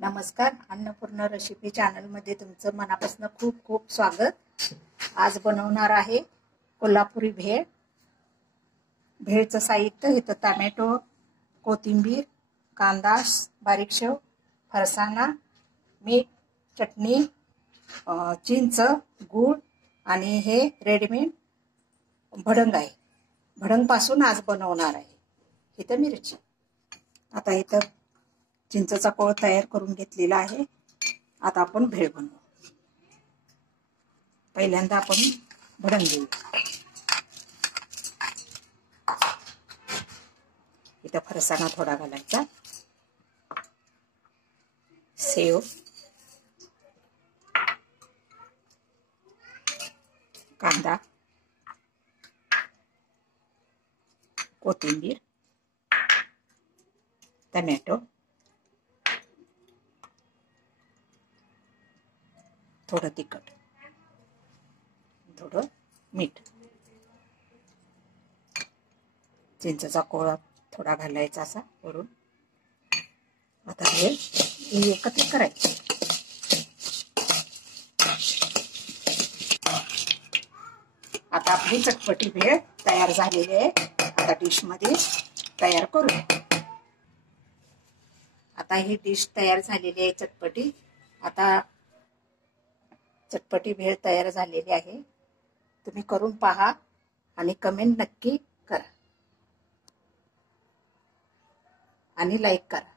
नमस्कार, अन्नपूर्ण रेसिपी चॅनलमध्ये तुमचं मनापासून खूप खूप स्वागत। आज बनवणार आहे कोल्हापुरी भेळ। भेळचं साहित्य इथं टोमॅटो, कोथिंबीर, कांदा, बारीक शेव, फरसाणा, मीठ, चटणी, चिंच, गूळ आणि हे रेडीमेड भडंग आहे। भडंग पासून आज बनवणार आहे। इथं मिरची, आता इथं चिंचेचा कोळ तयार करून घेतलेला आहे। आता आपण भेळ बनवू। पहिल्यांदा आपण भडंग घेऊ। इथं फरसाणा थोडा घालायचा, सेव, कांदा, कोथिंबीर, टोमॅटो, थोडं तिखट, थोडं मीठ, चिंचेचा कोळ थोडा घालायचा असा वरून। आता हे एकत्रित करायचं। आता आपली चटपटी भेळ तयार झालेली आहे। आता डिश मध्ये तयार करू। आता ही डिश तयार झालेली आहे चटपटी। आता चटपटी भेळ तयार झालेली आहे। तुम्ही करून पहा आणि कमेंट नक्की करा आणि लाईक करा।